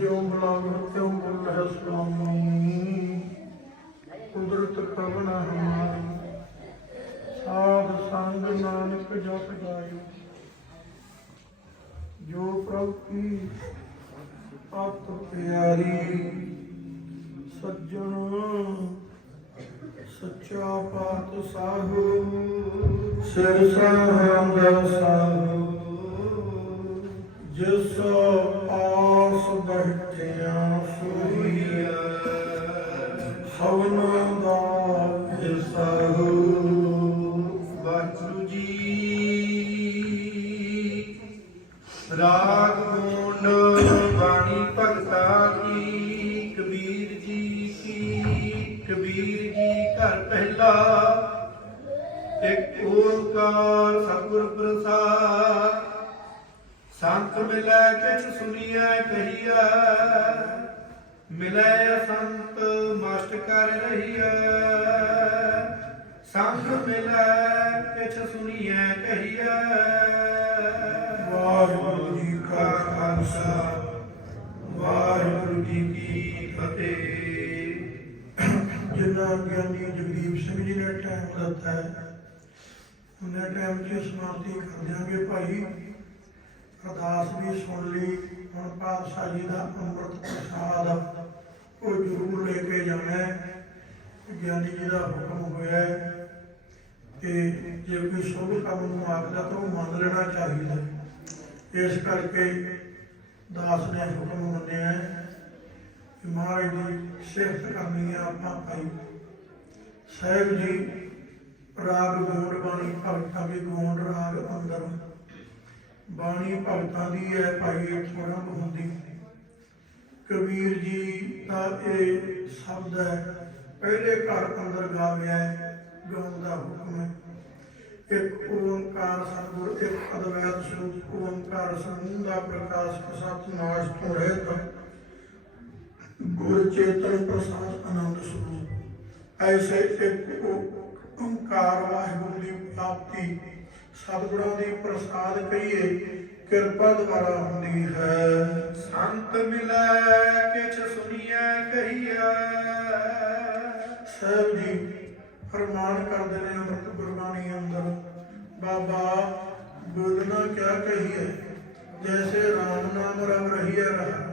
ਜਿਉ ਬਲਾਵ ਤਿਉ ਬੁਲ ਹੈ ਸੁਆਮੀ? ਕੁਦਰਤ ਕਵਣਾ ਹਮਾਰੀ। ਸਾਧ ਸੰਗ ਨਾਨਕ ਜਪ ਜਾਇ ਜੋ ਪ੍ਰਭ ਕੀ ਆਪ ਪਿਆਰੀ, ਸੱਜਣ, ਸੱਚਾ ਪਾਤ ਸਾਹਿਬ ਸਿਰ ਸਾਹੰਦ ਸਾਹਿਬ ਜਿਸ ਆਸ ਬੈਠਿਆ ਸੋਈਐ ਹਵਨ ਦਾ ਜੀ ਕੀ ਫਤਿਹ। ਜਿੰਨਾ ਗਿਆਨੀ ਜਗਦੀਪ ਸਿੰਘ ਜੀ ਨੇ ਟਾਈਮ ਦਿੱਤਾ ਹੈ, ਉਹਨੇ ਟਾਈਮ 'ਚ ਸਮਾਪਤੀ ਕਰ ਦਿਆਂਗੇ ਭਾਈ। ਅਰਦਾਸ ਵੀ ਸੁਣ ਲਈ, ਹੁਣ ਪਾਤਸ਼ਾਹ ਜੀ ਦਾ ਅੰਮ੍ਰਿਤ ਪ੍ਰਸਾਦ ਉਹ ਜ਼ਰੂਰ ਲੈ ਕੇ ਜਾਣਾ ਹੈ। ਗਿਆਨੀ ਜੀ ਦਾ ਹੁਕਮ ਹੋਇਆ ਹੈ ਕਿ ਜੇ ਕੋਈ ਸ਼ੁਭ ਕੰਮ ਨੂੰ ਆਖਦਾ ਤਾਂ ਉਹ ਮੰਨ ਲੈਣਾ ਚਾਹੀਦਾ। ਇਸ ਕਰਕੇ ਦਾਸ ਨੇ ਹੁਕਮ ਮੰਨਿਆ ਮਹਾਰਾਜ ਦੀ ਸਿਫਤ ਕਰਨੀ ਹੈ ਆਪਾਂ ਭਾਈ। ਸਾਹਿਬ ਜੀ, ਰਾਗ ਗੋਂਡ ਬਾਣੀ ਭਗਤਾਂ ਦੇ ਗੋਂਡ ਰਾਗ ਅੰਦਰ। ਬਾਣੀ ਭਗਤਾਂ ਦੀ ਹੈ ਭਾਈ ਇੱਥੋਂ ਆਰੰਭ ਹੁੰਦੀ। ਕਬੀਰ ਜੀ ਦਾ ਇਹ ਸ਼ਬਦ ਹੈ, ਪਹਿਲੇ ਘਰ ਅੰਦਰ ਗਾਵਿਆ ਹੈ, ਗਾਉਣ ਦਾ ਹੁਕਮ ਹੈ। ਇੱਕ ਓੰਕਾਰ ਸਤਿਗੁਰ, ਇੱਕ ਅਦਵੈਤ ਸਰੂਪ, ਓੰਕਾਰ ਸਮੂਹ ਪ੍ਰਕਾਸ਼ ਸਤ ਨਾਸ਼ ਤੋਂ ਰਹਿਤ। ਗੁਰ ਚੇਤਨ ਪ੍ਰਸਾਦ ਆਨੰਦ ਸਰੂਪ। ਐਸੇ ਇੱਕ ਓੰਕਾਰ ਵਾਹਿਗੁਰੂ ਦੀ ਪ੍ਰਾਪਤੀ। ਸਤਿਗੁਰਾਂ ਦੀ ਪ੍ਰਸਾਦ ਕਹੀਏ ਕਿਰਪਾ ਦੁਆਰਾ ਹੁੰਦੀ ਹੈ। ਸੰਤ ਮਿਲੈ ਕਿਛ ਸੁਣੀਐ ਕਹੀਐ। ਸਾਹਿਬ ਜੀ ਫਰਮਾਨ ਕਰਦੇ ਨੇ ਅੰਮ੍ਰਿਤ ਗੁਰਬਾਣੀ ਅੰਦਰ। ਬਾਬਾ ਬੋਲਣਾ ਕਿਆ ਕਹੀਏ ਜੈਸੇ ਰਾਮ ਨਾਮ ਰਵ ਰਹੀਏ ਰਹਾ।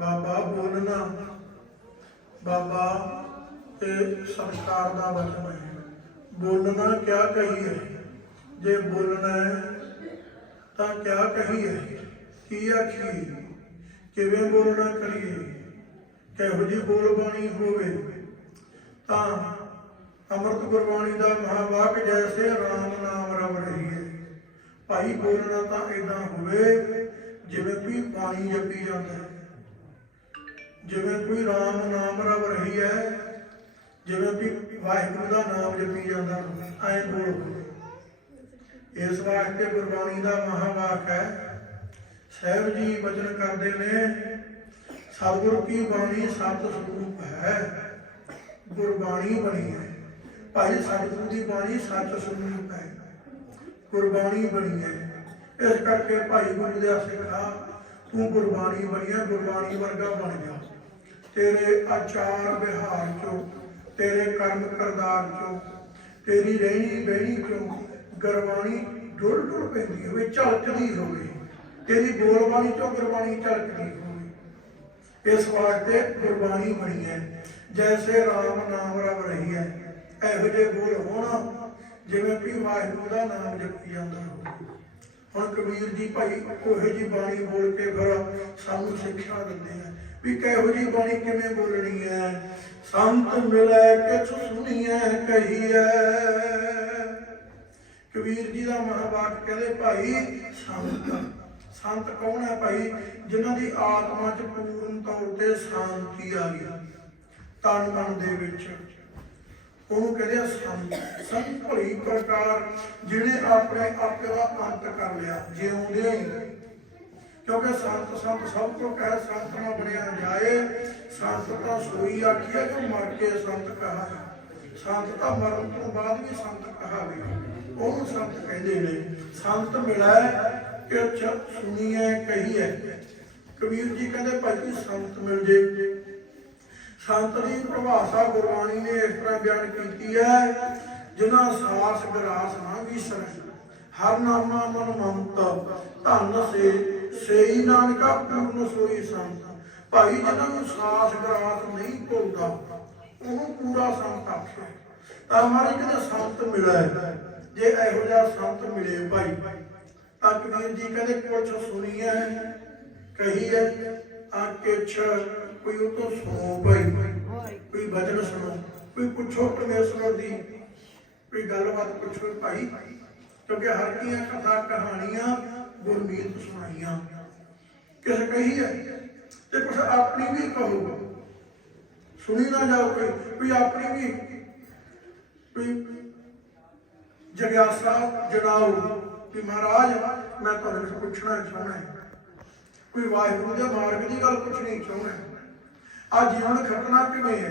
ਬਾਬਾ ਬੋਲਣਾ ਬਾਬਾ ਤੇ ਸੰਸਕਾਰ ਦਾ ਵਚਨ ਹੈ। ਬੋਲਣਾ ਕਿਆ ਕਹੀਏ? ਜੇ ਬੋਲਣਾ ਹੈ ਤਾਂ ਕਿਆ ਕਹੀਏ? ਕੀ ਆਖੀਏ? ਕਿਵੇਂ ਬੋਲਣਾ ਕਰੀਏ? ਕਿਹੋ ਜੀ ਬੋਲਬਾਣੀ ਹੋਵੇ? ਤਾਂ ਅੰਮ੍ਰਿਤ ਗੁਰਬਾਣੀ ਦਾ ਮਹਾਵਾਕ ਜੈਸੇ ਰਾਮ ਨਾਮ ਰਵ ਰਹੀ ਹੈ ਭਾਈ ਬੋਲਣਾ ਤਾਂ ਇਦਾਂ ਹੋਵੇ ਜਿਵੇਂ ਕੋਈ ਪਾਣੀ ਜਪੀ ਜਾਂਦਾ ਹੈ। ਜਿਵੇਂ ਕੋਈ ਰਾਮ ਨਾਮ ਰਵ ਰਹੀ ਹੈ, ਜਿਵੇਂ ਕੋਈ ਵਾਹਿਗੁਰੂ ਦਾ ਨਾਮ ਜਪੀ ਜਾਂਦਾ, ਐਂ ਬੋਲ। ਇਸ ਵਾਸਤੇ ਗੁਰਬਾਣੀ ਦਾ ਮਹਾਵਾਕ ਹੈ, ਸਾਹਿਬ ਜੀ ਵਚਨ ਕਰਦੇ ਨੇ, ਸਤਿਗੁਰ ਕੀ ਬਾਣੀ ਸਤ ਸਰੂਪ ਹੈ। ਗੁਰਬਾਣੀ ਬਣੀ ਹੈ। ਭਾਈ ਸਤਿਗੁਰੂ ਦੀ ਬਾਣੀ ਸੱਚ ਸਰੂਪ ਹੈ। ਗੁਰਬਾਣੀ ਬਣੀ ਹੈ। ਇਸ ਕਰਕੇ ਭਾਈ ਗੁਰੂ ਸਿੱਖਾ ਤੂੰ ਗੁਰਬਾਣੀ ਬਣਿਆ, ਗੁਰਬਾਣੀ ਵਰਗਾ ਬਣ ਜਾ। ਤੇਰੇ ਆਚਾਰ ਵਿਹਾਰ ਚੋਂ, ਤੇਰੇ ਕਰਮ ਕਰਦਾਰ ਚੋਂ, ਤੇਰੀ ਰਹਿਣੀ ਬਹਿਣੀ ਚੋਂ ਗੁਰਬਾਣੀ ਡੁੱਲ ਡੁੱਲ ਪੈਂਦੀ ਹੋਵੇ, ਝਲਕਦੀ ਹੋਵੇ। ਤੇਰੀ ਬੋਲਬਾਣੀ ਚੋਂ ਗੁਰਬਾਣੀ ਝਲਕਦੀ ਹੋਵੇ। ਇਸ ਵਾਸਤੇ ਗੁਰਬਾਣੀ ਬਣੀ ਹੈ। ਜੈਸੇ ਰਾਮ ਨਾਮ ਰਵ ਰਹੀ ਹੈ ਇਹੋ ਜਿਹੇ ਬੋਲ ਹੋਣਾ, ਜਿਵੇਂ ਕਿ ਵਾਹਿਗੁਰੂ ਦਾ ਨਾਮ ਜਪੀ ਜਾਂਦਾ ਹੁਣ ਕਬੀਰ ਜੀ ਭਾਈ ਉਹੋ ਜੀ ਬਾਣੀ ਬੋਲ ਕੇ ਫਿਰ ਸਾਨੂੰ ਸਿੱਖਿਆ ਦਿੰਦੇ ਆ ਵੀ ਕਿਹੋ ਜੀ ਬਾਣੀ ਕਿਵੇਂ ਬੋਲਣੀ ਹੈ ਸੰਤ ਮਿਲੈ ਕਿਛ ਸੁਣੀਐ ਕਹੀਐ। ਕਬੀਰ ਜੀ ਦਾ ਮਹਾਵਾਕ ਕਹਿੰਦੇ ਭਾਈ ਸੰਤ ਸੰਤ ਕੌਣ ਹੈ ਭਾਈ? ਜਿਨ੍ਹਾਂ ਦੀ ਆਤਮਾ 'ਚ ਪੂਰਨ ਤੌਰ ਤੇ ਸ਼ਾਂਤੀ ਆ ਗਈ, ਤਨ ਮਨ ਦੇ ਵਿੱਚ। ਉਹਨੂੰ ਕਹਿੰਦੇ ਸੰਤ ਸੰਤ ਭਲੀ ਪ੍ਰਕਾਰ ਜਿਹਨੇ ਆਪਣੇ ਆਪੇ ਦਾ ਅੰਤ ਕਰ ਲਿਆ, ਜਿਉਂਦੇ ਹੀ ਕਿਉਂਕਿ ਸੰਤ ਸੰਤ ਸਭ ਤੋਂ ਕਹਿ ਸੰਤ ਨਾ ਬਣਿਆ ਜਾਏ, ਸੰਤ ਤਾਂ ਸੋਈ ਆਖੀਏ ਕਿ ਮਰ ਕੇ ਸੰਤ ਕਹਾ ਸੰਤ ਤਾਂ ਮਰਨ ਤੋਂ ਬਾਅਦ ਵੀ ਸੰਤ ਕਹਾਵੇ। ਉਹਨੂੰ ਸੰਤ ਕਹਿੰਦੇ ਨੇ। ਸੰਤ ਮਿਲੈ ਕਿ ਚ ਸੁਣੀਐ, ਕਹੀਐ। ਕਬੀਰ ਜੀ ਕਹਿੰਦੇ ਭਾਈ ਸੰਤ ਮਿਲ ਜੇ। ਸੰਤ ਦੀ ਪ੍ਰਭਾਸ਼ਾ ਗੁਰਬਾਣੀ ਨੇ ਇਸ ਤਰ੍ਹਾਂ ਬਿਆਨ ਕੀਤੀ ਹੈ, ਜਿਨ੍ਹਾਂ ਸਾਸ ਗਰਾਸ ਨਾ ਵਿਸਰ। ਹਰ ਨਾਮਾ ਮਨ ਮੰਤ ਧੰਨ ਸੇ, ਸੇਈ ਨਾਨਕਾ ਪੂਰਨ ਸੋਈ ਸੰਤ। ਭਾਈ ਜਿਨ੍ਹਾਂ ਨੂੰ ਸਾਸ ਗਰਾਸ ਨਹੀਂ ਭੁੱਲਦਾ, ਉਹਨੂੰ ਪੂਰਾ ਸੰਤ ਆਖਿਆ ਤਾਂ ਮਾਰੇ ਕਿਤੇ ਸੰਤ ਮਿਲਿਆ ਜੇ ਇਹੋ ਜਿਹਾ ਸੰਤ ਮਿਲੇ ਭਾਈ, ਤਾਂ ਕਬੀਰ ਜੀ ਕਹਿੰਦੇ ਕੁਛ ਸੁਣੀਐ ਕਹੀ ਹੈ ਆ ਕਿਛ ਕੋਈ ਉਹ ਤੋਂ ਸੁਣੋ ਭਾਈ, ਕੋਈ ਬਚਨ ਸੁਣੋ, ਕੋਈ ਪੁੱਛੋ ਪਰਮੇਸ਼ਵਰ ਦੀ ਕੋਈ ਗੱਲਬਾਤ ਪੁੱਛੋ ਭਾਈ, ਕਿਉਂਕਿ ਹਰ ਕੀਆਂ ਕਥਾ ਕਹਾਣੀਆਂ ਗੁਰਮੀਤ ਸੁਣਾਈਆਂ। ਕਿਸੇ ਕਹੀ ਹੈ, ਤੇ ਕੁਛ ਆਪਣੀ ਵੀ ਕਹੋ। ਸੁਣੀ ਨਾ ਜਾਓ ਕੋਈ ਕੋਈ ਆਪਣੀ ਵੀ, ਕੋਈ ਜਗਿਆਸਾ ਜਗਾਓ ਕਿ ਮਹਾਰਾਜ, ਮੈਂ ਤੁਹਾਨੂੰ ਪੁੱਛਣਾ ਚਾਹੁੰਦਾ ਕੋਈ ਵਾਹਿਗੁਰੂ ਦੇ ਮਾਰਗ ਦੀ ਗੱਲ ਪੁੱਛਣੀ ਚਾਹੁੰਦਾ ਆ ਜੀਵਨ ਖਤਨਾ ਕਿਵੇਂ ਹੈ?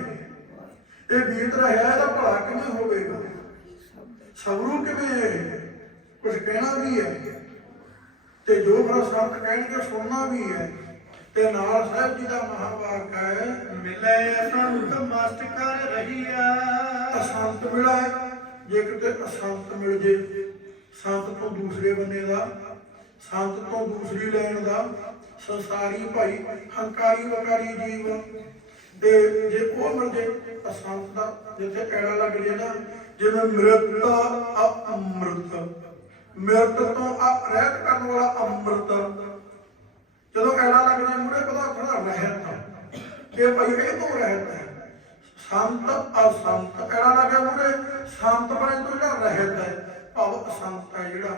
ਇਹ ਬੀਤ ਰਿਹਾ ਇਹਦਾ ਭਲਾ ਕਿਵੇਂ ਹੋਵੇਗਾ? ਸਬਰੂ ਕਿਵੇਂ ਹੈ? ਕੁਝ ਕਹਿਣਾ ਵੀ ਹੈ। ਤੇ ਜੋ ਫਿਰ ਸੰਤ ਕਹਿਣਗੇ ਸੁਣਨਾ ਵੀ ਹੈ। ਤੇ ਨਾਲ ਸਾਹਿਬ ਜੀ ਦਾ ਮਹਾਵਾਕ ਹੈ ਮਿਲੇ ਸੰਤ ਮਸਤ ਕਰ ਰਹੀਆ ਅਸੰਤ ਮਿਲਾ ਜੇ ਕਿਤੇ ਅਸੰਤ ਮਿਲ ਜੇ ਸੰਤ ਤੋਂ ਦੂਸਰੇ ਬੰਦੇ ਦਾ ਸੰਤ ਤੋਂ ਦੂਸਰੀ ਲੈਣ ਦਾ ਸੰਸਾਰੀ ਭਾਈ ਹੰਕਾਰੀ ਵਕਾਰੀ ਜੀਵ। ਤੇ ਜੇ ਉਹ ਮਿਲ ਜੇ ਅਸੰਤ ਦਾ ਜਿੱਥੇ ਐੜਾ ਲੱਗ ਜੇ ਨਾ, ਜਿਵੇਂ ਮ੍ਰਿਤ ਅਮਰਤ। ਮ੍ਰਿਤ ਤੋਂ ਆ ਰਹਿਤ ਕਰਨ ਵਾਲਾ ਅੰਮ੍ਰਿਤ। ਜਦੋਂ ਐੜਾ ਲੱਗ ਜੇ ਪਤਾ ਖੜਾ ਰਹਿਤ ਇਹ ਭਾਈ ਇਹ ਤੋਂ ਰਹਿਤ ਹੈ? ਸੰਤ ਅਸੰਤ। ਐੜਾ ਲੱਗੇ ਮੁਰੇ, ਸੰਤ ਬਣੇ ਤੋਂ ਜਿਹੜਾ ਰਹਿਤ ਹੈ। ਭਾਵ ਅਸੰਤ ਹੈ ਜਿਹੜਾ।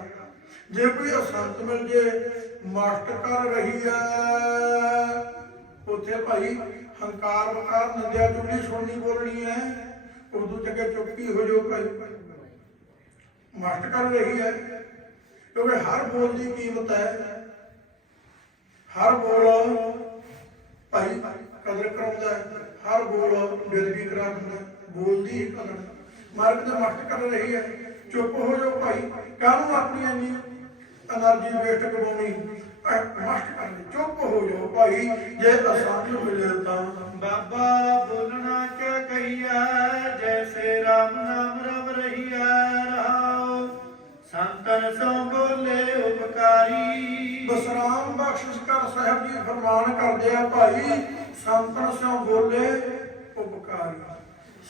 ਜੇ ਕੋਈ ਅਸੰਤ ਮਿਲ ਜੇ ਮਾਸਟ ਕਰ ਰਹੀ ਹੈ, ਉੱਥੇ ਭਾਈ ਹੰਕਾਰ ਵਕਾਰ ਨੰਦਿਆ ਚੁਗਲੀ ਸੁਣਨੀ ਬੋਲਣੀ ਹੈ ਉਦੋਂ ਚੱਕੇ ਚੁੱਪੀ ਹੋ ਜਾਓ ਭਾਈ। ਮਾਸਟ ਕਰ ਰਹੀ ਹੈ, ਕਿਉਂਕਿ ਹਰ ਬੋਲ ਦੀ ਕੀਮਤ ਹੈ। ਹਰ ਬੋਲ ਭਾਈ ਕਦਰ ਕਰਾਉਂਦਾ ਹੈ, ਹਰ ਬੋਲ ਬੇਦਬੀ ਕਰਾਉਂਦਾ ਹੈ, ਬੋਲ ਦੀ ਕਦਰ। ਮਾਰਗ ਤੇ ਮਸਤ ਕਰ ਰਹੀ ਹੈ। ਚੁੱਪ ਹੋ ਜਾਓ ਭਾਈ। ਕੱਲ ਨੂੰ ਆਪਣੀ ਇੰਨੀ એનર્ਜੀ ਵੇਸਟ ਕਰਵਾਉਣੀ ਮਸਟ ਕਰ ਚੁੱਪ ਹੋ ਜਾਓ ਭਾਈ। ਜੇ ਅਸਾਂ ਨੂੰ ਮਿਲਿਆ ਤਾਂ। ਬਾਬਾ ਬੋਲਣਾ ਕਿ ਕਹੀਆ ਜੈਸੇ ਰਾਮ ਨਾਮ ਰਵ ਰਹੀਆ ਰਹਾਓ ਸੰਤਨ ਸੋ ਬੋਲੇ ਉਪਕਾਰੀ। ਬਸਰਾਮ ਬਖਸ਼ਿਸ਼ ਕਰ ਸਾਹਿਬ ਜੀ ਫਰਮਾਨ ਕਰਦੇ ਆ ਭਾਈ ਸੰਤਨ ਸੋ ਬੋਲੇ ਉਪਕਾਰੀ।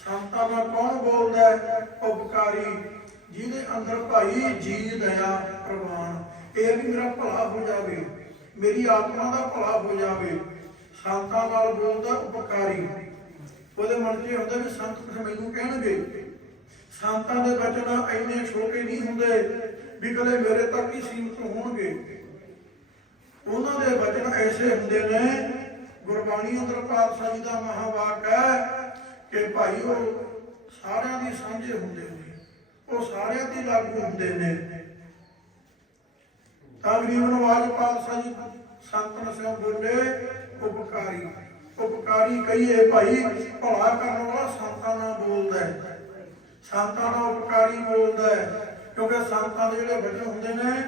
ਸੰਤਾਂ ਦਾ ਕੌਣ ਬੋਲਦਾ ਉਪਕਾਰੀ। ਜਿਹਦੇ ਅੰਦਰ ਭਾਈ ਜੀ ਦਇਆ, ਪ੍ਰਵਾਨ। ਇਹ ਵੀ ਮੇਰਾ ਭਲਾ ਹੋ ਜਾਵੇ। ਮੇਰੀ ਆਤਮਾ ਦਾ ਭਲਾ ਹੋ ਜਾਵੇ। ਸੰਤਾਂ ਨਾਲ ਬੋਲਦਾ ਉਪਕਾਰੀ। ਉਹਦੇ ਮਨ 'ਚ ਹੁੰਦਾ ਵੀ ਸੰਤ ਕੁਝ ਮੈਨੂੰ ਕਹਿਣਗੇ। ਸੰਤਾਂ ਦੇ ਬਚਨ ਇੰਨੇ ਛੋਟੇ ਨਹੀਂ ਹੁੰਦੇ ਵੀ ਕਦੇ ਮੇਰੇ ਤੱਕ ਹੀ ਸੀਮਤ ਹੋਣਗੇ। ਉਹਨਾਂ ਦੇ ਬਚਨ ਐਸੇ ਹੁੰਦੇ ਨੇ, ਗੁਰਬਾਣੀ ਅੰਦਰ ਪਾਤਸ਼ਾਹ ਜੀ ਦਾ ਮਹਾਵਾਕ ਹੈ ਕਿ ਭਾਈ ਉਹ ਸਾਰਿਆਂ ਦੀ ਸਾਂਝੇ ਹੁੰਦੇ ਨੇ। ਉਹ ਸਾਰਿਆਂ ਦੀ ਲਾਗੂ ਹੁੰਦੇ ਨੇ। ਤਾਂ ਗਰੀਬ ਪਾਤਸ਼ਾਹ ਜੀ ਸੰਤਨ ਸਿੰਘ ਬੋਲੇ, ਉਪਕਾਰੀ ਉਪਕਾਰੀ ਕਹੀਏ ਭਾਈ, ਭਲਾ ਕਰਨ ਵਾਲਾ ਸੰਤਾਂ ਨਾਲ ਬੋਲਦਾ ਹੈ। ਸੰਤਾਂ ਦਾ ਉਪਕਾਰੀ ਬੋਲਦਾ ਹੈ, ਕਿਉਂਕਿ ਸੰਤਾਂ ਦੇ ਜਿਹੜੇ ਵਚਨ ਹੁੰਦੇ ਨੇ,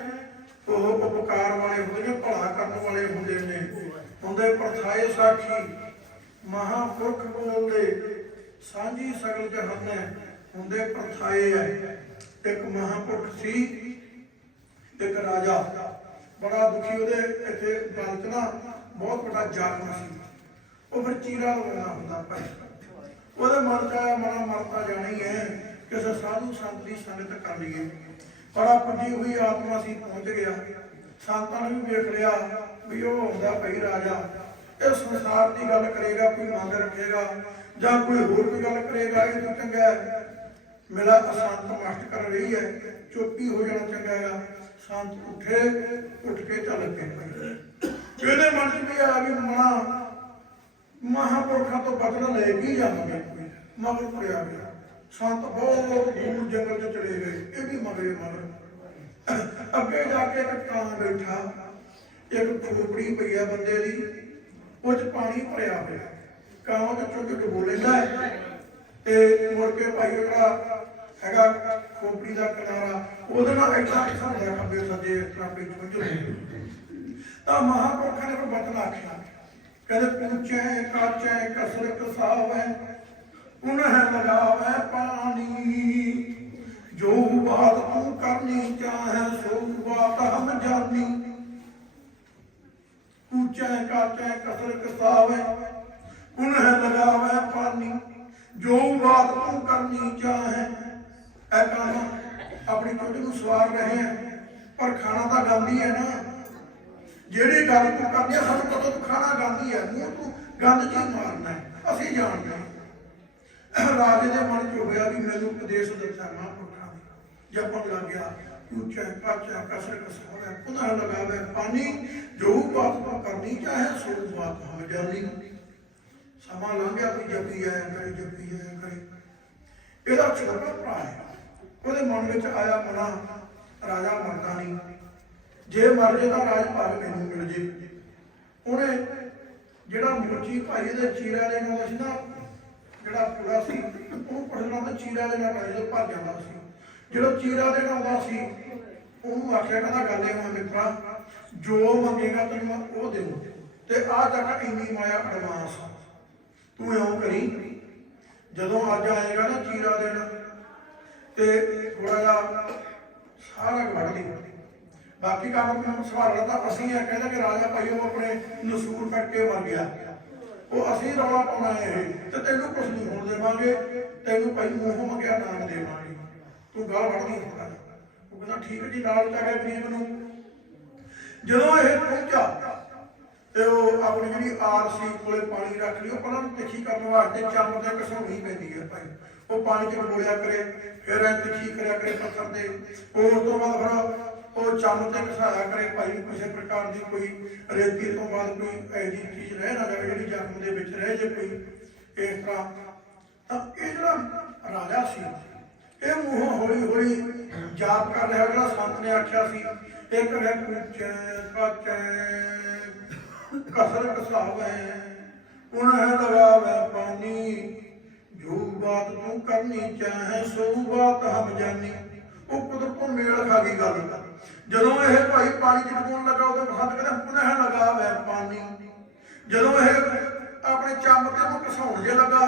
ਉਹ ਉਪਕਾਰ ਵਾਲੇ ਹੁੰਦੇ ਨੇ, ਭਲਾ ਕਰਨ ਵਾਲੇ ਹੁੰਦੇ ਨੇ। ਹੁੰਦੇ ਪਰਥਾਏ ਸਾਖੀ, ਮਹਾਪੁਰਖ ਬੋਲਦੇ, ਸਾਂਝੀ ਸਗਲ ਜਹਨ ਹੈ। ਹੁੰਦੇ ਪਰਥਾਏ ਹੈ। ਇੱਕ ਮਹਾਪੁਰਖ ਸੀ ਇੱਕ ਰਾਜਾ। ਬੜਾ ਦੁਖੀ ਉਹਦੇ ਇੱਥੇ ਗੱਲ ਨਾ ਬਹੁਤ ਵੱਡਾ ਜਾਗਮ ਸੀ। ਉਹ ਫਿਰ ਚੀਰਾ ਲਗਾਉਣਾ ਹੁੰਦਾ ਭਾਈ। ਉਹਦੇ ਮਨ ਚ ਮਨਾ ਮਰਤਾ ਜਾਣੀ ਹੈ ਕਿਸੇ ਸਾਧੂ ਸੰਤ ਦੀ ਸੰਗਤ ਕਰ ਲਈਏ। ਬੜਾ ਪੁੱਜੀ ਹੋਈ ਆਤਮਾ ਸੀ, ਪਹੁੰਚ ਗਿਆ। ਸੰਤਾਂ ਨੇ ਵੀ ਵੇਖ ਲਿਆ ਵੀ ਉਹ ਹੁੰਦਾ ਭਈ ਰਾਜਾ। ਇਹ ਸੰਸਾਰ ਦੀ ਗੱਲ ਕਰੇਗਾ, ਕੋਈ ਮੰਗ ਰੱਖੇਗਾ ਜਾਂ ਕੋਈ ਹੋਰ ਵੀ ਗੱਲ ਕਰੇਗਾ, ਇਹ ਤਾਂ ਚੰਗਾ ਹੈ ਮੇਰਾ ਅਸ਼ਾਂਤ ਮਸਤ ਕਰ ਰਹੀ ਹੈ, ਚੁੱਪੀ ਹੋ ਜਾਣਾ ਚੰਗਾ ਹੈ ਸ਼ਾਂਤ ਉੱਠੇ, ਉੱਠ ਕੇ ਚੱਲ ਪਏ। ਇਹਦੇ ਮਨ ਚ ਵੀ ਆ ਵੀ ਮਨਾ, ਮਹਾਪੁਰਖਾਂ ਤੋਂ ਬਦਲਾ ਲੈ ਕੇ ਜਾਵਾਂਗੇ ਮਗਰ ਤੁਰਿਆ ਗਿਆ। ਸੰਤ ਬਹੁਤ ਦੂਰ ਜੰਗਲ 'ਚ ਚਲੇ ਗਏ। ਇਹ ਵੀ ਮਗਰੇ ਮਗਰ। ਅੱਗੇ ਜਾ ਕੇ ਇੱਕ ਕਾਂ ਬੈਠਾ। ਇੱਕ ਖੋਪੜੀ ਪਈ ਆ ਬੰਦੇ ਦੀ। ਉਹ 'ਚ ਪਾਣੀ ਭਰਿਆ ਹੋਇਆ। ਕਾਂ ਉਹਦੇ ਚੋਂ ਡੁਬੋ ਲੈਂਦਾ ਹੈ। ਤੇ ਮੁੜ ਕੇ ਭਾਈ ਜਿਹੜਾ ਹੈਗਾ ਖੋਪੜੀ ਦਾ ਕਿਨਾਰਾ, ਉਹਦੇ ਨਾਲ ਐਡਾ ਕਿਸਮ ਦਾ ਖੱਬੇ ਸੱਜੇ ਇਸ ਤਰ੍ਹਾਂ ਤਾਂ ਮਹਾਂਪੁਰਖਾਂ ਨੇ ਕੋਈ ਆਖਿਆ ਕਹਿੰਦੇ ਪੁੱਛੇ, ਕਾਚੇ, ਕਸਰ, ਕਸਾਵੇ ਉਨਹ ਲਗਾਵੇ ਪਾਣੀ। ਜੋ ਬਾਤ ਤੂੰ ਕਰਨੀ ਚਾਹੇ, ਸੋ ਬਾਤ ਹਮ ਜਾਣੀ ਉੱਚੇ ਕਾਚੇ, ਕਸਰ, ਕਸਾਵੇ ਉਨਹ ਲਗਾਵੇ ਪਾਣੀ। ਜੋ ਬਾਤ ਤੂੰ ਕਰਨੀ ਚਾਹੇ ਐ ਕੰਮ ਆਪਣੀ ਚੋਟੀ ਨੂੰ ਸਵਾਰ ਰਹੇ ਆ ਪਰ ਖਾਣਾ ਤਾਂ ਗੰਦੀ ਹੈ ਨਾ ਜਿਹੜੀ ਗੱਲ ਤੂੰ ਕਰਦੀ ਆ ਸਾਨੂੰ ਪਤਾ ਤੂੰ ਖਾਣਾ ਗੰਦੀ ਹੈ ਮੂੰਹ ਤੂੰ ਗੰਦ ਜੀ ਮਾਰਨਾ ਹੈ। ਅਸੀਂ ਜਾਣਦੇ ਹਾਂ ਰਾਜੇ ਦੇ ਮਨ ਚ ਹੋਇਆ ਵੀ ਮੈਨੂੰ ਉਪਦੇਸ਼ ਦਿੱਤਾ ਮਹਾਂਪੁਰਖਾਂ ਨੇ ਜਪਣ ਲੱਗ ਗਿਆ ਉੱਚਾ ਕਾਚਾ ਕਸਰ ਕਸਾਵੇ ਪੁਨः ਲਗਾਵੇ ਪਾਣੀ ਜੋ ਬਾਤ ਤੂੰ ਕਰਨੀ ਚਾਹੇ ਸੋ ਬਾਤ ਹਮ ਜਾਣੀ ਸਮਾਂ ਲੰਘ ਗਿਆ ਵੀ ਜਪੀ ਆਇਆ, ਕਰੇ ਜਪੀ ਆਇਆ, ਕਰੇ। ਇਹਦਾ ਛੋਟਾ ਭਰਾ ਹੈ। ਉਹਦੇ ਮਨ ਵਿੱਚ ਆਇਆ ਮਨਾ, ਰਾਜਾ ਮਰਦਾ ਨਹੀਂ। ਜੇ ਮਰ ਜੇ ਤਾਂ ਰਾਜ ਭਾਗ ਮੈਨੂੰ ਮਿਲ ਜੇ। ਉਹਨੇ ਜਿਹੜਾ ਮੁੱਚੀ ਭਾਈ ਦੇ ਚੀਰਾ ਦੇ ਨਾਲ ਸੀ ਨਾ, ਜਿਹੜਾ ਪੂਰਾ ਸੀ, ਉਹਨੂੰ ਪੜਨਾ ਤਾਂ ਚੀਰਾ ਦੇ ਨਾਲ ਰਾਜੇ ਭੱਜ ਜਾਂਦਾ ਸੀ। ਜਿਹੜਾ ਚੀਰਾ ਦੇ ਨਾਲ ਆਉਂਦਾ ਸੀ, ਉਹਨੂੰ ਆਖਿਆ ਕਹਿੰਦਾ, ਗੱਲ ਇਹ ਮੈਂ ਮਿੱਤਰਾ ਜੋ ਮੰਗੇਗਾ ਤੈਨੂੰ ਮੈਂ ਉਹ ਦੇਵਾਂ ਤੇ ਆ ਤੱਕ ਇੰਨੀ ਮਾਇਆ ਐਡਵਾਂਸ ਆ। ਜਦੋਂ ਅੱਜ ਆਏਗਾ ਨਾ ਚੀਰਾ ਦੇਣ ਤੇ ਥੋੜਾ ਜਿਹਾ ਸਾਰਾ ਵੜ ਲਈ। ਬਾਕੀ ਕੰਮ ਨੂੰ ਸੰਭਾਲਣਾ ਤਾਂ ਅਸੀਂ ਆ ਕਹਿੰਦਾ ਕਿ ਰਾਜਾ ਭਾਈ ਉਹ ਆਪਣੇ ਨਸੂਰ ਕੱਟ ਮਰ ਗਿਆ। ਉਹ ਅਸੀਂ ਰੌਲਾ ਪਾਉਣਾ ਇਹ, ਤੇ ਤੈਨੂੰ ਕੁਝ ਨਹੀਂ ਹੋਣ ਦੇਵਾਂਗੇ, ਤੈਨੂੰ ਭਾਈ ਮੂੰਹ ਮੰਗਿਆ ਨਾਮ ਦੇਵਾਂਗੇ। ਤੂੰ ਗਾਲ ਵੜਦੀ ਥੋੜਾ ਉਹ ਕਹਿੰਦਾ, ਠੀਕ ਹੈ ਜੀ, ਨਾਲ ਚੱਲਿਆ ਗਰੀਬ ਨੂੰ। ਜਦੋਂ ਇਹ ਪਹੁੰਚਾ ਤੇ ਉਹ ਆਪਣੀ ਜਿਹੜੀ ਆਰਸੀ ਕੋਲੇ ਪਾਣੀ ਰੱਖ ਲਈ, ਉਹ ਪਹਿਲਾਂ ਤਿੱਖੀ ਕਰਨ ਵਾਸਤੇ ਚੰਨ ਦੇ ਕਸੌਣੀ ਪੈਂਦੀ ਹੈ ਭਾਈ। ਉਹ ਪਾਣੀ ਚ ਡੋਲਿਆ ਕਰੇ, ਫਿਰ ਐ ਤਿੱਖੀ ਕਰਿਆ ਕਰੇ ਪੱਥਰ ਦੇ ਉਸ ਤੋਂ ਬਾਅਦ ਫਿਰ ਉਹ ਚੰਨ ਤੇ ਘਸਾਇਆ ਕਰੇ ਭਾਈ, ਕਿਸੇ ਪ੍ਰਕਾਰ ਦੀ ਕੋਈ ਰੇਤੀ ਤੋਂ ਬਾਅਦ ਕੋਈ ਐਜੀ ਚੀਜ਼ ਰਹਿ ਨਾ ਜਾਵੇ, ਜਿਹੜੀ ਜ਼ਖਮ ਦੇ ਵਿੱਚ ਰਹਿ ਜੇ ਕੋਈ ਇਸ ਤਰ੍ਹਾਂ। ਤਾਂ ਇਹ ਜਿਹੜਾ ਰਾਜਾ ਸੀ, ਇਹ ਮੂੰਹ ਹੌਲੀ ਹੌਲੀ ਜਾਪ ਕਰ ਰਿਹਾ ਜਿਹੜਾ ਸੰਤ ਨੇ ਆਖਿਆ ਸੀ ਇਹ ਕਰੇ ਕੁਚੈ ਕਾਚੈ ਕਸਰ ਕਸਾਵੇ ਉਨਹ ਲਗਾਵੇ ਪਾਣੀ ਜੋ ਬਾਤ ਤੂੰ ਕਰਨੀ ਚਾਹੇ ਸੋ ਬਾਤ ਹਮ ਜਾਣੀ ਉਹ ਕੁਦਰਤ ਮੇਲ ਖਾ ਗਈ ਗੱਲ ਜਦੋਂ ਇਹ ਭਾਈ ਪਾਣੀ ਚ ਲੱਗਾ, ਉਦੋਂ ਹੱਥ ਕਹਿੰਦਾ, ਪੁਨਹ ਲਗਾਵੇ ਪਾਣੀ ਜਦੋਂ ਇਹ ਆਪਣੇ ਚੰਮ ਤੇ ਨੂੰ ਘਸਾਉਣ ਜੇ ਲੱਗਾ,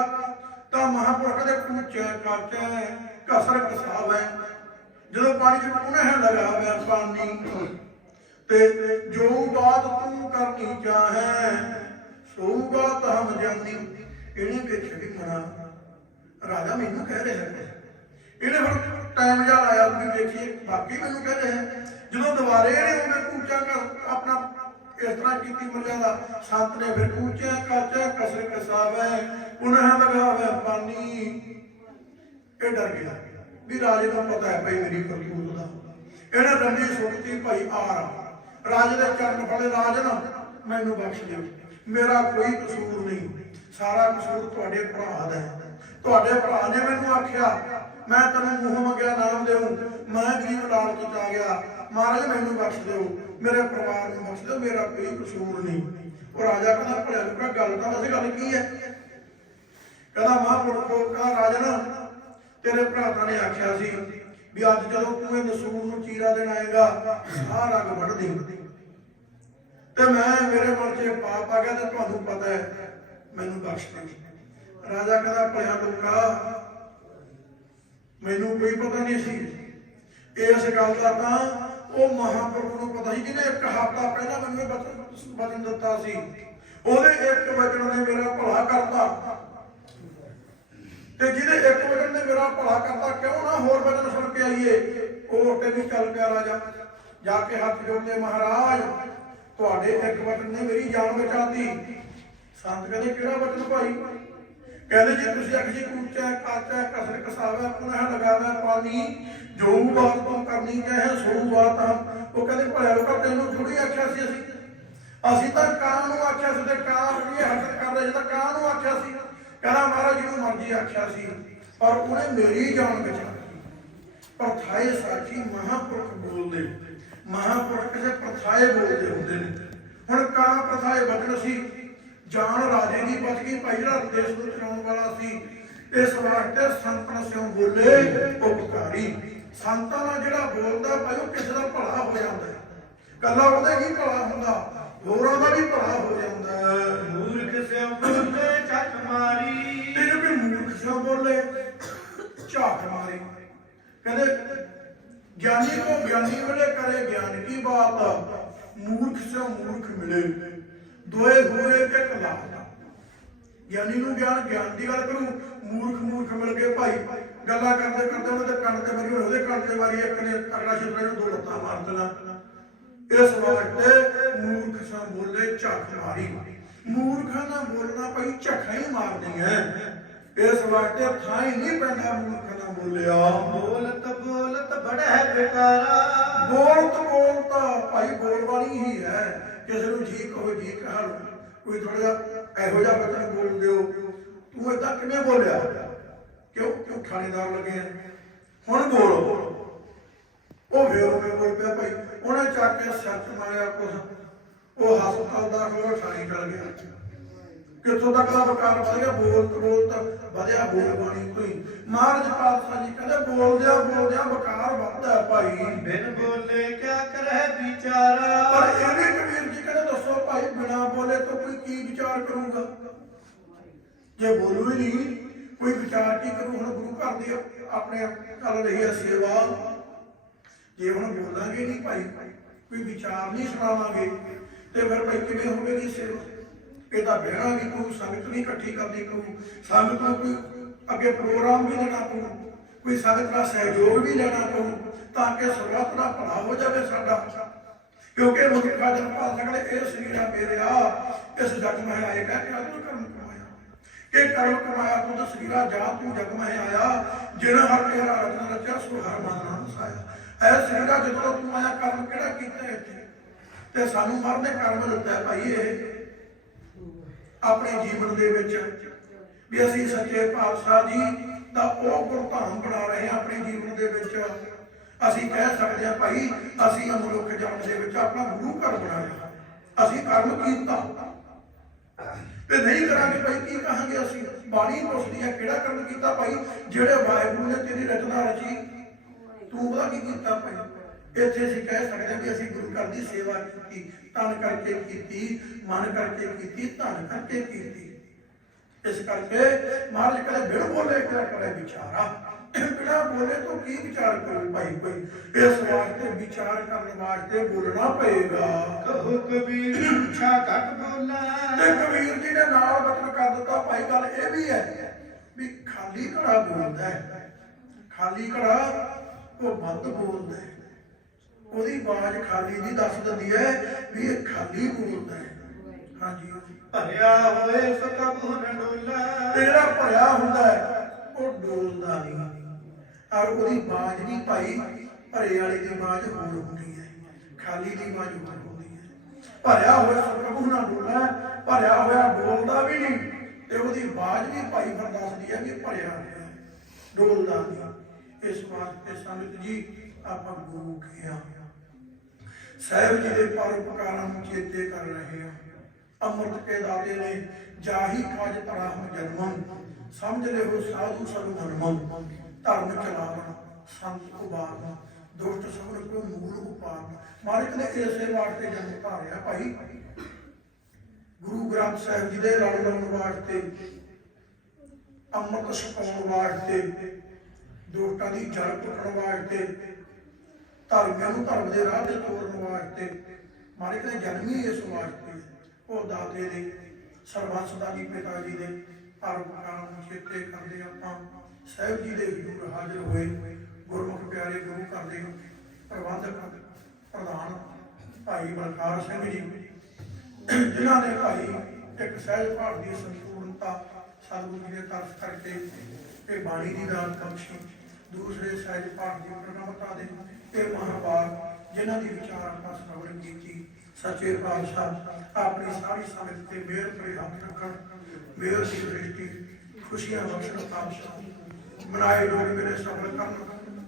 ਤਾਂ ਮਹਾਂਪੁਰਖ ਦੇ ਕੁਚੇ ਕਾਚੇ ਕਸਰ ਕਸਾਵੇ ਜਦੋਂ ਪਾਣੀ ਚ ਪੁਨਹ ਲਗਾਵੇ ਪਾਣੀ ਤੇ ਜੋ ਬਾਤ ਤੂੰ ਕਰਨੀ ਚਾਹੇ ਸੋ ਬਾਤ ਹਮ ਜਾਣੀ ਇਹਨੇ ਵੇਖਿਆ ਵੀ ਮਨਾ ਰਾਜਾ ਮੈਨੂੰ ਕਹਿ ਰਿਹਾ ਹੈ। ਇਹਨੇ ਫਿਰ ਟਾਈਮ ਜਾ ਲਾਇਆ ਵੀ ਵੇਖੀਏ, ਬਾਕੀ ਮੈਨੂੰ ਕਹਿ ਰਿਹਾ ਜਦੋਂ ਦੁਬਾਰੇ ਇਹਨੇ ਉਹਨੇ ਕੂਚਾ ਕਰ ਆਪਣਾ ਇਸ ਤਰ੍ਹਾਂ ਕੀਤੀ ਮਰਜ਼ਾਦਾ ਸੰਤ ਨੇ ਫਿਰ ਕੂਚਾ ਕਾਚਾ ਕਸਰ ਕਸਾਵੇ ਪੁਨਹ ਲਗਾਵੇ ਪਾਣੀ ਇਹ ਡਰ ਗਿਆ ਵੀ ਰਾਜੇ ਨੂੰ ਪਤਾ ਹੈ, ਭਾਈ ਮੇਰੀ ਕਰਤੂਤ ਦਾ। ਇਹਨੇ ਡੰਡੀ ਸੁੱਟਤੀ ਭਾਈ ਆਰ ਰਾਜੇ ਦੇ ਚਰਨ ਫੜੇ ਰਾਜਨ ਮੈਨੂੰ ਬਖਸ਼ ਦਿਓ। ਮੇਰਾ ਕੋਈ ਕਸੂਰ ਨਹੀਂ। ਸਾਰਾ ਕਸੂਰ ਤੁਹਾਡੇ ਭਰਾ ਦਾ ਹੈ। ਤੁਹਾਡੇ ਭਰਾ ਨੇ ਮੈਨੂੰ ਆਖਿਆ, ਮੈਂ ਤੈਨੂੰ ਮੂੰਹ ਮੰਗਿਆ, ਨਾਮ ਦੇਉ ਮੈਂ ਗਰੀਬ ਲਾਲ ਚ ਆ ਗਿਆ। ਮਹਾਰਾਜ, ਮੈਨੂੰ ਬਖਸ਼ ਦਿਓ। ਮੇਰੇ ਪਰਿਵਾਰ ਨੂੰ ਬਖਸ਼ ਦਿਓ। ਮੇਰਾ ਕੋਈ ਕਸੂਰ ਨਹੀਂ। ਉਹ ਰਾਜਾ ਕਹਿੰਦਾ, ਭਲਿਆ ਲੋਕਾ ਗੱਲ ਤਾਂ ਵੈਸੇ ਗੱਲ ਕੀ ਹੈ? ਕਹਿੰਦਾ, ਮਹਾਂਪੁਰਖੋ ਕਹਿੰਦਾ ਰਾਜਨ ਤੇਰੇ ਭਰਾਤਾ ਨੇ ਆਖਿਆ ਸੀ ਵੀ ਅੱਜ ਜਦੋਂ ਤੂੰ ਇਹ ਨਸੂਰ ਨੂੰ ਚੀਰਾ ਦੇਣ ਆਏਗਾ, ਸਾਰਾ ਰੰਗ ਵੱਢ ਦੇ ਤੇ ਮੈਂ ਮੇਰੇ ਮਨ 'ਚ ਪਾਪ ਆ ਗਿਆ ਤੇ ਤੁਹਾਨੂੰ ਪਤਾ ਹੈ, ਮੈਨੂੰ ਬਖਸ਼ ਦੇ ਰਾਜਾ ਕਹਿੰਦਾ, ਭਲਿਆ ਲੋਕਾ ਮੈਨੂੰ ਕੋਈ ਪਤਾ ਨਹੀਂ ਸੀ। ਇਸ ਗੱਲ ਦਾ ਤਾਂ ਉਹ ਮਹਾਂਪੁਰਖ ਨੂੰ ਪਤਾ ਸੀ, ਜਿਹਨੇ ਇੱਕ ਹਫ਼ਤਾ ਪਹਿਲਾਂ ਮੈਨੂੰ ਇਹ ਬਚਨ ਦਿੱਤਾ ਸੀ। ਉਹਦੇ ਇੱਕ ਵਚਨ ਨੇ ਮੇਰਾ ਭਲਾ ਕਰਤਾ। ਤੇ ਜਿਹਦੇ ਇੱਕ ਵਚਨ ਨੇ ਮੇਰਾ ਭਲਾ ਕਰਤਾ, ਕਿਉਂ ਨਾ ਹੋਰ ਵਚਨ ਸੁਣ ਕੇ ਆਈਏ? ਉਹ ਤੇ ਵੀ ਚੱਲ ਪਿਆ ਰਾਜਾ। ਜਾ ਕੇ ਹੱਥ ਜੋੜਦੇ, ਮਹਾਰਾਜ ਤੁਹਾਡੇ ਇੱਕ ਵਚਨ ਨੇ ਮੇਰੀ ਜਾਨ ਬਚਾਤੀ। ਸੰਤ ਕਹਿੰਦੇ, ਕਿਹੜਾ ਵਚਨ ਭਾਈ? ਕਹਿੰਦੇ, ਜੀ ਤੁਸੀਂ ਅਖਜੀ ਕੂਚਾ, ਕਾਚਾ, ਕਸਰ, ਕਸਾਵੇ, ਪੁਨਹ ਲਗਾਵੇ ਪਾਣੀ ਜੋ ਬਾਤ ਤੋਂ ਕਰਨੀ ਚਾਹੇ ਸੋ ਬਾਤ ਉਹ ਕਹਿੰਦੇ, ਭਲਿਆ ਲੋਕਾਂ ਤੈਨੂੰ ਥੋੜੀ ਆਖਿਆ ਸੀ ਅਸੀਂ। ਅਸੀਂ ਤਾਂ ਕਾਂ ਨੂੰ ਆਖਿਆ ਸੀ ਤੇ ਕਾਂ ਵੀ ਹਰਕਤ ਕਰ ਰਿਹਾ ਸੀ, ਤਾਂ ਕਾਂ ਨੂੰ ਆਖਿਆ ਸੀ। ਕਹਿੰਦਾ, ਮਹਾਰਾਜ ਜੀ ਨੂੰ ਮਰਜ਼ੀ ਆਖਿਆ ਸੀ, ਪਰ ਉਹਨੇ ਮੇਰੀ ਜਾਨ ਬਚਾਈ ਪਰਥਾਏ ਸਾਚੀ ਮਹਾਪੁਰਖ ਬੋਲਦੇ ਮਹਾਪੁਰਖ ਕਿਸੇ ਪਰਥਾਏ ਬੋਲਦੇ ਹੁੰਦੇ ਨੇ। ਹੁਣ ਕਾਂ ਪਰਥਾਏ ਬਚਨ ਸੀ ਜਾਨ ਰਾਜੇ ਦੀ ਬਚ ਗਈ ਜਿਹੜਾ ਦੇਸ਼ ਨੂੰ ਚਲਾਉਣ ਵਾਲਾ ਸੀ। ਇਸ ਵਾਸਤੇ ਸੰਤਨ ਸਿਉ ਬੋਲੇ ਉਪਕਾਰੀ। ਸੰਤਾਂ ਨਾਲ ਜਿਹੜਾ ਬੋਲਦਾ ਭਾਈ ਉਹ ਕਿਸੇ ਦਾ ਭਲਾ ਹੋ ਜਾਂਦਾ ਹੈ। ਕੱਲਾ ਉਹਦੇ ਕੀ ਭਲਾ ਹੁੰਦਾ ਹੋਰਾਂ ਦਾ ਵੀ ਭਲਾ ਹੋ ਜਾਂਦਾ ਹੈ। ਮੂਰਖ ਸਿਉ ਬੋਲੇ ਚੱਕ ਮਾਰੀ। ਤੇ ਵੀ ਮੂਰਖ ਸਿਓ ਬੋਲੇ ਝਾਕ ਮਾਰੀ। ਕਹਿੰਦੇ ਗਿਆਨੀ ਕੋ ਗਿਆਨੀ ਵੇਲੇ ਕਰੇ ਗਿਆਨ ਕੀ ਬਾਤ ਮੂਰਖ ਸਿਓ ਮੂਰਖ ਮਿਲੇ। ਦੋਏ ਹੋਏ ਕੇ ਕਲਾ ਗਿਆਨੀ ਨੂੰ ਗਿਆਨ ਗਿਆਨ ਦੀ ਗੱਲ ਕਰੂ, ਮੂਰਖ ਮੂਰਖ ਮਿਲ ਕੇ ਭਾਈ। ਗੱਲਾਂ ਕਰਦੇ ਕਰਦੇ ਉਹਨਾਂ ਦੇ ਕੰਨ ਤੇ ਵਾਰੀ ਉਹਦੇ ਕੰਨ ਤੇ ਵਾਰੀ ਇੱਕ ਨੇ ਅਗਲਾ ਸ਼ਬਦ ਨੂੰ ਦੋ ਲੱਤਾਂ ਮਾਰ ਦੇਣਾ। ਇਸ ਵਾਸਤੇ ਮੂਰਖ ਸਾਂ ਬੋਲੇ ਝੱਖ ਮਾਰੀ। ਮੂਰਖਾਂ ਦਾ ਬੋਲਣਾ ਭਾਈ ਝੱਖਾਂ ਹੀ ਮਾਰਦੀਆਂ ਇਸ ਵਾਸਤੇ ਥਾਂ ਹੀ ਨਹੀਂ ਪੈਂਦਾ ਮੂਰਖਾਂ ਦਾ ਬੋਲਿਆ। ਬੋਲਤ ਬੋਲਤ ਬੜਾ ਬਿਕਾਰਾ ਬੋਲਤ ਬੋਲਤਾ ਭਾਈ ਬੋਲ ਵਾਲੀ ਹੀ ਹੈ। ਕਿਸੇ ਨੂੰ ਜੀ ਕਹੋ ਜੀ ਕਹਾ ਲਓ। ਕੋਈ ਥੋੜਾ ਜਿਹਾ ਇਹੋ ਜਿਹਾ ਬਚਨ ਬੋਲ ਦਿਓ। ਤੂੰ ਏਦਾਂ ਕਿਵੇਂ ਬੋਲਿਆ? ਕਿਉਂ ਕਿਉਂ ਥਾਣੇਦਾਰ ਲੱਗੇ ਆ? ਹੁਣ ਬੋਲ। ਉਹ ਫੇਰ ਉਹ ਬੋਲ ਪਿਆ ਭਾਈ ਉਹਨੇ ਚੱਕ ਕੇ ਸੱਚ ਮਾਰਿਆ ਕੁਛ। ਉਹ ਹਸਪਤਾਲ ਦਾ ਕੋਲ ਥਾਣੇ ਚਲ ਗਿਆ। ਕਿੱਥੋਂ ਤੱਕ ਦਾ ਵਕਾਰ ਵਧ ਗਿਆ? ਬੋਲ ਬੋਲ ਤਾਂ ਵਧਿਆ ਬੋਲ ਬਾਣੀ ਕੋਈ। ਮਹਾਰਾਜ ਪਾਤਸ਼ਾਹ ਜੀ ਕਹਿੰਦੇ ਬੋਲਦਿਆਂ ਬੋਲਦਿਆਂ ਵਕਾਰ ਵੱਧਦਾ ਭਾਈ। ਬਿਨ ਬੋਲੇ ਕਿਆ ਕਰੈ ਵਿਚਾਰਾ? ਪਰ ਇਹ ਵੀ ਕਬੀਰ ਜੀ ਕਹਿੰਦੇ ਦੱਸੋ ਭਾਈ ਬਿਨਾ ਬੋਲੇ ਤਾਂ ਕੋਈ ਕੀ ਵਿਚਾਰ ਕਰੂਗਾ? ਜੇ ਬੋਲੂ ਹੀ ਨਹੀਂ ਕੋਈ ਵਿਚਾਰ ਕੀ ਕਰੂ? ਹੁਣ ਗੁਰੂ ਘਰ ਦੀ ਆਪਣੇ ਕਰ ਰਹੀ ਹੈ ਸੇਵਾ। ਜੇ ਹੁਣ ਬੋਲਾਂਗੇ ਨਹੀਂ ਭਾਈ ਕੋਈ ਵਿਚਾਰ ਨਹੀਂ ਸੁਣਾਵਾਂਗੇ ਤੇ ਫਿਰ ਭਾਈ ਕਿਵੇਂ ਹੋਵੇਗੀ ਸੇਵਾ? ਇਹ ਬਹਿਣਾ ਵੀ ਕੋਈ, ਸੰਗਤ ਨਹੀਂ ਇਕੱਠੀ ਕਰਨੀ ਕੋਈ। ਸੰਗਤ ਨੂੰ ਕੋਈ ਅੱਗੇ ਪ੍ਰੋਗਰਾਮ ਵੀ ਦੇਣਾ ਪਊ ਕੋਈ ਸੰਗਤ ਦਾ ਸਹਿਯੋਗ ਵੀ ਲੈਣਾ ਪਊ ਤਾਂ ਕਿ ਸਰਬੱਤ ਦਾ ਭਲਾ ਹੋ ਜਾਵੇ ਸਾਡਾ। ਕਿਉਂਕਿ ਮੁਕਤਾ ਜਨ ਪਾ ਸਕਦੇ ਇਹ ਸਰੀਰਾ ਮੇਰਿਆ, ਇਸ ਜਗ ਮੈਂ ਆਏਗਾ ਕਿ ਤੂੰ ਕਰਮ ਕਮਾਇਆ। ਕਿ ਕਰਮ ਕਮਾਇਆ ਤੂੰ ਤਾਂ ਸਰੀਰਾ ਜਾ ਤੂੰ ਜਗ ਮੈਂ ਆਇਆ ਜਿਹੜਾ ਹਰ ਤੇਰਾ ਰਚਨਾ ਰਚਿਆ ਸੋ ਹਰ ਮਨ ਨਾਮ ਸਾਇਆ ਐ ਸਰੀਰਾ ਜਦੋਂ ਤੂੰ ਆਇਆ, ਕਰਮ ਕਿਹੜਾ ਕੀਤਾ ਇੱਥੇ? ਤੇ ਸਾਨੂੰ ਮਰਨੇ ਕਰਮ ਦਿੱਤਾ ਭਾਈ ਇਹ। ਆਪਣੇ ਜੀਵਨ ਦੇ ਵਿੱਚ। ਵੀ ਅਸੀਂ ਸੱਚੇ ਪਾਤਸ਼ਾਹ ਜੀ ਦਾ ਉਹ ਗੁਰਧਾਮ ਬਣਾ ਰਹੇ ਹਾਂ ਆਪਣੇ ਜੀਵਨ ਦੇ ਵਿੱਚ। ਅਸੀਂ ਕਹਿ ਸਕਦੇ ਹਾਂ ਭਾਈ, ਅਸੀਂ ਅਮਲੁਖ ਜਨਮ ਦੇ ਵਿੱਚ ਆਪਣਾ ਗੁਰੂ ਘਰ ਬਣਾਇਆ। ਅਸੀਂ ਕਰਮ ਕੀਤਾ। ਤੇ ਨਹੀਂ ਕਰਾਂਗੇ ਭਾਈ, ਕੀ ਕਹਾਂਗੇ ਅਸੀਂ? ਬਾਣੀ ਪੁੱਛਦੀ ਹੈ, ਕਿਹੜਾ ਕਰਮ ਕੀਤਾ ਭਾਈ? ਜਿਹੜੇ ਵਾਹਿਗੁਰੂ ਨੇ ਤੇਰੀ ਰਚਨਾ ਰਚੀ। ਤੂੰ ਉਹਦਾ ਕੀ ਕੀਤਾ ਭਾਈ? ਇੱਥੇ ਅਸੀਂ ਕਹਿ ਸਕਦੇ ਹਾਂ ਕਿ ਅਸੀਂ ਗੁਰੂ ਘਰ ਦੀ ਸੇਵਾ ਕੀਤੀ। ਤਨ ਕਰਕੇ ਕੀਤੀ ਮਨ ਕਰਕੇ ਕੀਤੀ ਧਨ ਕਰਕੇ ਕੀਤੀ। ਇਸ ਕਰਕੇ ਮਹਾਰਾਜ ਕਹਿੰਦੇ ਬਿਨ ਬੋਲੇ ਕਿਆ ਕਰੇ ਵਿਚਾਰਾ? ਬਿਨਾ ਬੋਲੇ ਤਾਂ ਕੀ ਵਿਚਾਰ ਕਰੂ ਭਾਈ ਕੋਈ? ਇਸ ਵਾਸਤੇ ਵਿਚਾਰ ਕਰਨ ਵਾਸਤੇ ਬੋਲਣਾ ਪਏਗਾ। ਕਹੋ ਕਬੀਰ ਝੂਠਾ ਘਟ ਬੋਲਾ। ਤੇ ਕਬੀਰ ਜੀ ਨੇ ਨਾਲ ਬਚਨ ਕਰ ਦਿੱਤਾ। ਭਾਈ ਗੱਲ ਇਹ ਵੀ ਹੈ ਵੀ ਖਾਲੀ ਘੜਾ ਬੋਲਦਾ ਹੈ। ਖਾਲੀ ਘੜਾ ਉਹ ਵੱਧ ਬੋਲਦਾ ਹੈ। ਉਹਦੀ ਆਵਾਜ਼ ਖਾਲੀ ਦੀ ਦੱਸ ਦਿੰਦੀ ਹੈ ਵੀ ਇਹ ਖਾਲੀ ਬੋਲਦਾ ਹੈ। ਹਾਂਜੀ ਭਰਿਆ ਹੋਏ ਸਕਬੂ ਨ ਡੋਲਾ ਤੇ ਜਿਹੜਾ ਭਰਿਆ ਹੁੰਦਾ ਹੈ ਉਹ ਡੋਲਦਾ ਨਹੀਂ। ਔਰ ਉਹਦੀ ਆਵਾਜ਼ ਵੀ ਭਾਈ ਭਰੇ ਵਾਲੀ ਦੀ ਆਵਾਜ਼ ਹੋਰ ਹੁੰਦੀ ਹੈ। ਖਾਲੀ ਦੀ ਆਵਾਜ਼ ਹੋਰ ਹੁੰਦੀ ਹੈ। ਭਰਿਆ ਹੋਇਆ ਪ੍ਰਭੂ ਨਾਲ ਡੋਲਣਾ ਭਰਿਆ ਹੋਇਆ ਬੋਲਦਾ ਵੀ ਨਹੀਂ। ਤੇ ਉਹਦੀ ਆਵਾਜ਼ ਵੀ ਭਾਈ ਫਿਰ ਦੱਸਦੀ ਹੈ ਵੀ ਭਰਿਆ ਹੋਇਆ ਡੋਲਦਾ ਨਹੀਂ। ਇਸ ਵਾਸਤੇ ਸੰਗਤ ਜੀ ਆਪਾਂ ਗੁਰੂ ਕੇ ਆ ਸਾਹਿਬ ਜੀ ਦੇ ਪਰਉਪਕਾਰਾਂ ਨੂੰ ਚੇਤੇ ਕਰ ਰਹੇ ਹਾਂ। ਅੰਮ੍ਰਿਤ ਕੇ ਦਾਤੇ ਨੇ ਜਾਹੀ ਕਾਜ ਤਰਾਹ ਜਨਮੰ, ਸਮਝ ਲਿਓ ਸਾਧੂ ਸਰਵ ਧਰਮੰ। ਧਰਮ ਚਲਾਵਣ, ਸੰਤ ਉਬਾਰਨ ਦੁਸ਼ਟ ਸਭਨ ਕੋ ਮੂਲ ਉਪਾਰਨ ਮਾਲਿਕ ਨੇ ਇਸੇ ਵਾਸਤੇ ਜਨਮ ਧਾਰਿਆ ਭਾਈ। ਗੁਰੂ ਗ੍ਰੰਥ ਸਾਹਿਬ ਜੀ ਦੇ ਲੜ ਲਾਉਣ ਵਾਸਤੇ, ਅੰਮ੍ਰਿਤ ਛਕਾਉਣ ਵਾਸਤੇ, ਦੁਸ਼ਟਾਂ ਦੀ ਜੜ ਪੁੱਟਣ ਵਾਸਤੇ ਧਰਮਾਂ ਨੂੰ ਧਰਮ ਦੇ ਰਾਹ ਤੇ ਤੋਰਨ ਵਾਸਤੇ ਮਾਲਿਕ ਨੇ ਜਨਮ ਇਸ ਵਾਸਤੇ ਉਹ ਦਾਤੇ ਦੇ ਸਰਬੰਸ ਦਾ ਪਿਤਾ ਜੀ ਦੇ ਪਰਉਪਕਾਰ ਨੂੰ ਚੇਤੇ ਕਰਦੇ ਆਪਾਂ। ਸਾਹਿਬ ਜੀ ਦੇ ਹਜ਼ੂਰ ਹਾਜ਼ਰ ਹੋਏ। ਗੁਰਮੁਖ ਪਿਆਰੇ ਗੁਰੂ ਘਰ ਦੇ ਪ੍ਰਬੰਧਕ, ਪ੍ਰਧਾਨ ਭਾਈ ਬਲਕਾਰ ਸਿੰਘ ਜੀ, ਜਿਨ੍ਹਾਂ ਨੇ ਭਾਈ ਇੱਕ ਸਹਿਜ ਭਾਵ ਦੀ ਸੰਪੂਰਨਤਾ ਸਤਿਗੁਰੂ ਜੀ ਦੇ ਤਰਸ ਕਰਕੇ ਇਹ ਬਾਣੀ ਦੀ ਦਾਤ ਬਖਸ਼ੀ। ਦੂਸਰੇ ਸਹਿਜ ਭਾਵ ਦੀ ਪ੍ਰਗਟਤਾ ਦੇ ਇਹ ਮਹਾਂਭਾਗ ਜਿਨ੍ਹਾਂ ਦੀ ਵਿਚਾਰ ਆਪਾਂ ਸ਼੍ਰਵਣ ਕੀਤੀ। ਸੱਚੇ ਪਾਤਸ਼ਾਹ, ਆਪਣੀ ਸਾਰੀ ਸੰਗਤ ਤੇ ਮਿਹਰ ਭਰੇ ਹੱਥ ਰੱਖਣ, ਮਿਹਰ ਦੀ ਦ੍ਰਿਸ਼ਟੀ, ਖੁਸ਼ੀਆਂ ਬਖਸ਼ਣ ਪਾਤਸ਼ਾਹ ਬਣਾਏ ਲੋਕ ਮੇਰੇ ਸਫਲ ਕਰਨ,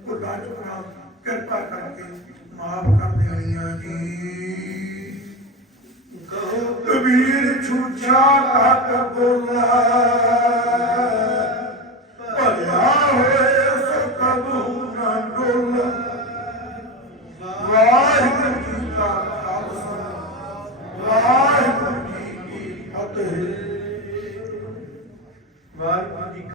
ਭੁੱਲਾਂ ਚੁੱਕਣਾ ਕਿਰਪਾ ਕਰਕੇ ਮਾਫ ਕਰ ਦੇਣੀਆਂ ਜੀ। ਕਹੋ ਕਬੀਰ, ਛੂਛਾ ਘਟ ਬੋਲਾ, ਭਲਿਆ ਹੋਏ